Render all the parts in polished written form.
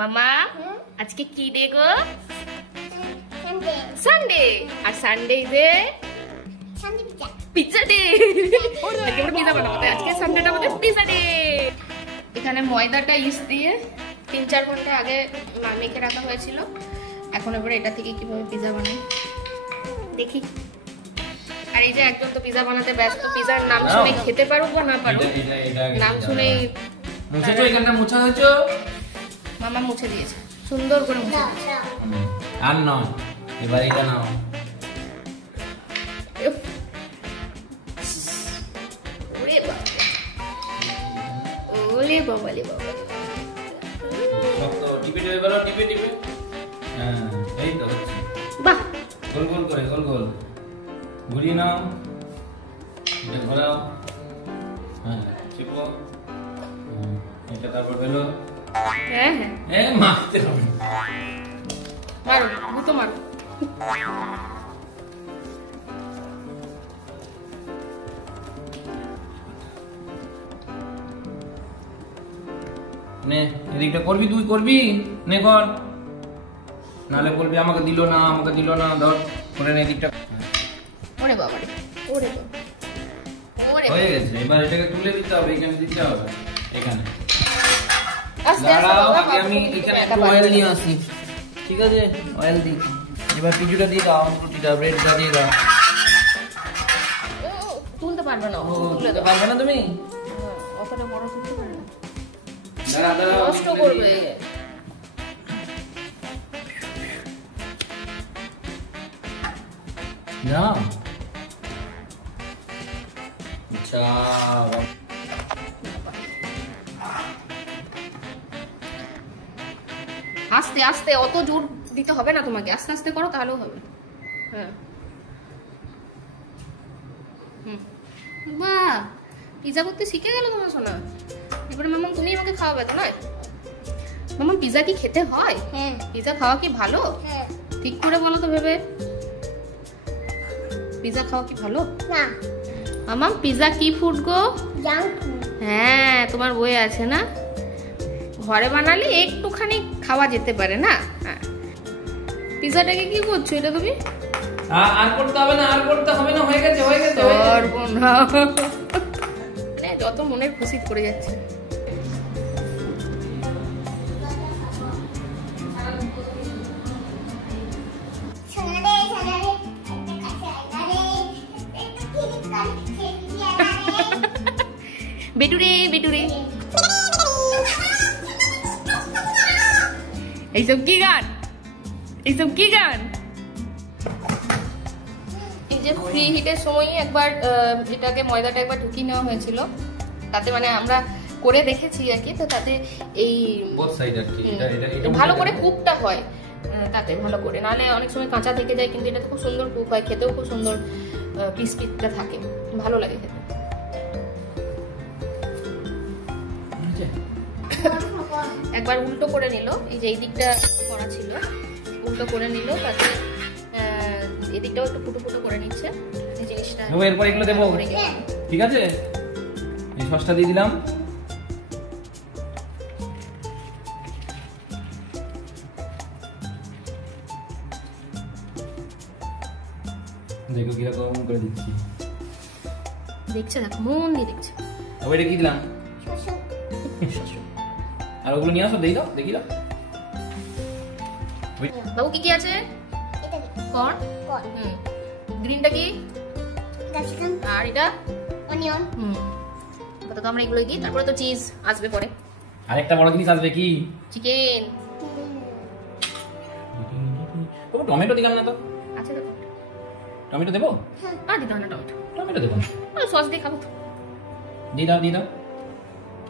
মামা আজকে কি ডে গো? সানডে। আর সানডে যে পিৎজা ডে। আজকে আমরা পিৎজা বানাবো, আজকে সানডেটা আমাদের পিৎজা ডে। এখানে ময়দাটা ইস্ট দিয়ে 3-4 ঘন্টা আগে মেখে রাখা হয়েছিল। এখন এবারে এটা থেকে কিভাবে পিৎজা বানাই দেখি। আর এই যে একজন তো পিৎজা বানাতে ব্যস্ত, পিৎজার নাম শুনে খেতে পারুক বা না পারুক, নাম শুনেই মুছেছো। এখানটা মুছা হয়েছে, মামা মুছে দিয়েছে সুন্দর করে মুছে দিয়েছে। আর নাও এবার এটা নাও। ওরে বাবা, ওলে বাবা, লে বাবা, শক্ত টিপে টিপে বলো, টিপে টিপে। হ্যাঁ এই তো হচ্ছে। বাহ, গোল গোল করে গোল গোল ঘুরিয়ে নাও, এটা ঘোরাও। হ্যাঁ চিপো, এটা তারপর হলো। হ্যাঁ হ্যাঁ এ মারতে হবে, মারো গুতো মারো। নে এদিকটা করবি, তুই করবি, নে কর, নালে বলবি আমাকে দিল না, আমাকে দিল না। ধর করে নে এদিকটা। ওরে বাবা রে, ওরে বাবা, ওরে হয়ে গেছে। এবার এটাকে তুলে দিতে হবে, এখানে দিতে হবে, এখানে। আস্তে দাঁড়াও, আস্তে আগে আমি এখানে একটু অয়েল নিয়ে আসি। ঠিক আছে, অয়েল দিই। এবার পিজুটা দিয়ে দাও, রুটিটা ব্রেডটা দিয়ে দাও। তুলতে পারবে না, তুলে দাও। পারবে না তুমি? অতটা বড় তুলতে পারবে না, দাঁড়া দাঁড়া, কষ্ট করবে। যাও। আচ্ছা আস্তে আস্তে, অত জোর দিতে হবে না তোমাকে, আস্তে আস্তে করো তাহলেও হবে। হ্যাঁ বাহ, পিৎজা করতে শিখে গেল তোমার সোনা। এবারে মামাম তুমি আমাকে খাওয়াবে তো? নয় মামাম, পিৎজা কি খেতে হয়? হ্যাঁ। পিৎজা খাওয়া কি ভালো? হ্যাঁ। ঠিক করে বলো তো ভেবে, পিৎজা খাওয়া কি ভালো? না। মামাম, পিৎজা কি ফুড গো? Junk food. হ্যাঁ, তোমার বই আছে না, ঘরে বানালে একটুখানি খাওয়া যেতে পারে না। পিৎজাটাকে কি করছো এটা তুমি? আর করতে হবে না, আর করতে হবে না, হয়ে গেছে, হয়ে গেছে। যত মনের খুশি করে যাচ্ছে। বেটুরে বেটুরে, এইসব কি গান, এইসব কি গান? এই যে ফ্রি হিটের সময় একবার এটাকে ময়দাটা একবার ঢুকিয়ে নেওয়া হয়েছিল, তাতে মানে আমরা করে দেখেছি আর কি, তো তাতে এই বোথ সাইড আর কি এটা ভালো করে কুকটা হয়, তাতে ভালো করে, নাহলে অনেক সময় কাঁচা থেকে যায়, কিন্তু এটা খুব সুন্দর কুক হয়, খেতেও খুব সুন্দর ক্রিসপিটা থাকে, ভালো লাগে খেতে। একবার উল্টো করে নিল, এই যে এই দিকটা করা ছিল উল্টো করে নিল, তাতে এদিকটাও একটু ফুটো ফুটো করে নিচ্ছে এই জিনিসটা। এরপর এগুলো দেবো, ঠিক আছে? এই সসটা দিয়ে দিলাম। দেখো কিরকম করে দিচ্ছি, দেখছে, দেখো মন দিয়ে দেখছে। আবার এটা কি দিলাম? আর ওগুলো নিয়ে আসো, দেই দাও, দেখি দাও। বাবু কি কি আছে? কর্ন, গ্রিনটা কি? ক্যাপসিকাম। আর এটা অনিয়ন। তো আমরা এগুলোই দিই, তারপরে তো চিজ আসবে পরে। আরেকটা বড় জিনিস আসবে, কি? চিকেন। কোনো টমেটো দিলাম না তো? আচ্ছা দেখো, টমেটো দেবো? আর দিতে হয় না টমেটো, টমেটো দেবো না, সস দিয়ে খাবো তো। দিয়ে দাও, দিয়ে দাও,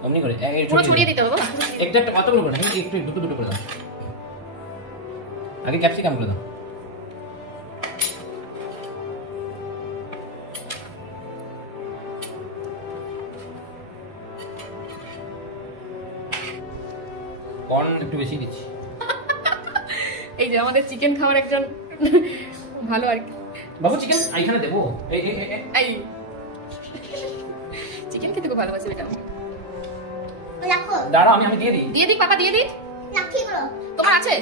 অমনি করে পুরো ছড়িয়ে দিতে হবে। একটা একটা কতগুলো করে, একটু দুটো দুটো করে দাও। আগে ক্যাপসিকাম করে দাও। কর্ন একটু বেশি দিচ্ছি। এই যে আমাদের চিকেন খাওয়ার একজন ভালো আর কি। বাবু চিকেন এইখানে দেবো, এই চিকেন খেতে খুব ভালোবাসি এটা। দাঁড়াও, আমি দিয়ে দিই। দিয়ে দিই পাপা, দিয়ে দিই। না কি করো? তোমার আছে?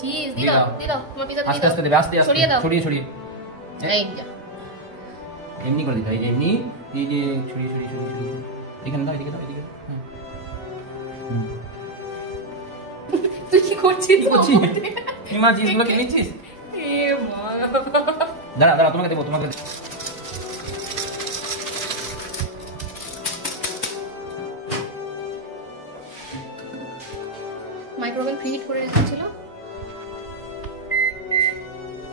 চিজ দি দাও, দি দাও, তোমার পিজা আস্তে আস্তে দেবে, আস্তে আস্তে ছড়িয়ে দাও। ছড়িয়ে ছড়িয়ে এই যা। এমনি করে দিতে হয়, এমনি এই যে ছড়িয়ে ছড়িয়ে ছড়িয়ে ছড়িয়ে এখানে দাও, এদিকে দাও, এদিকে দাও। হুম। তুই কি করছিস? কি করছিস? মা চিজগুলো কে নিচ্ছিস? এ মা। দাঁড়া দাঁড়া, তোমাকে দেবো, তোমাকে মাইক্রোওয়েভ প্রিহিট করে রেখেছিল।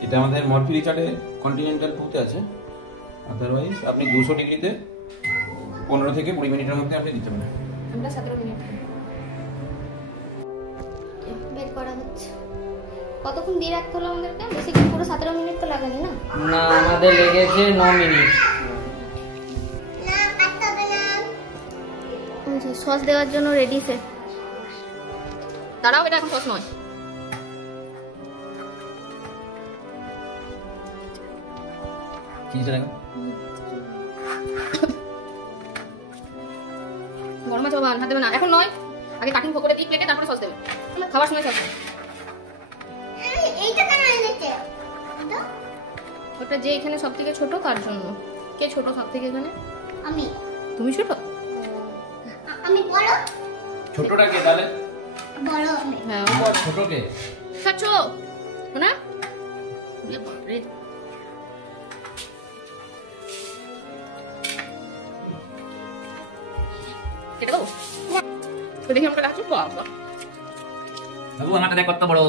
এটা আমাদের মরফি রিচার্ডে কন্টিনেন্টাল পুতে আছে। আদারওয়াইজ আপনি 200 ডিগ্রিতে 15 থেকে 20 মিনিটের মধ্যে আপনি দিতে পারেন। আমরা 17 মিনিট বের করা হচ্ছে। কতক্ষণ দিয়ে রাখতে হলো আমাদেরকে? বেশিক্ষণ, পুরো 17 মিনিট তো লাগেনি না? না, আমাদের লেগেছে 9 মিনিট। সস দেওয়ার জন্য রেডি সে। দাঁড়াও, এটা এখন সস নয়। চিজটা দেখো। গরম আছে বাবা, হাত দেবে না এখন নয়। আগে কাটিং করে দিই প্লেটে, তারপরে সস দেবে। খাবার সময় সস দেবে। এইটা কেন এনেছে? ওটা যে এখানে সব থেকে ছোট তার জন্য। কে ছোট সব থেকে এখানে? আমি। তুমি ছোট? আমি বড়। ছোটটা কে তাহলে? বড় আমি। হ্যাঁ ও বড়। ছোট কে? খাচ্ছ না? এ বাপরে। কেটে দেবো? তো দেখি আমরা খাচ্ছি। বাবা বাবু আমাকে দেখ কত বড়।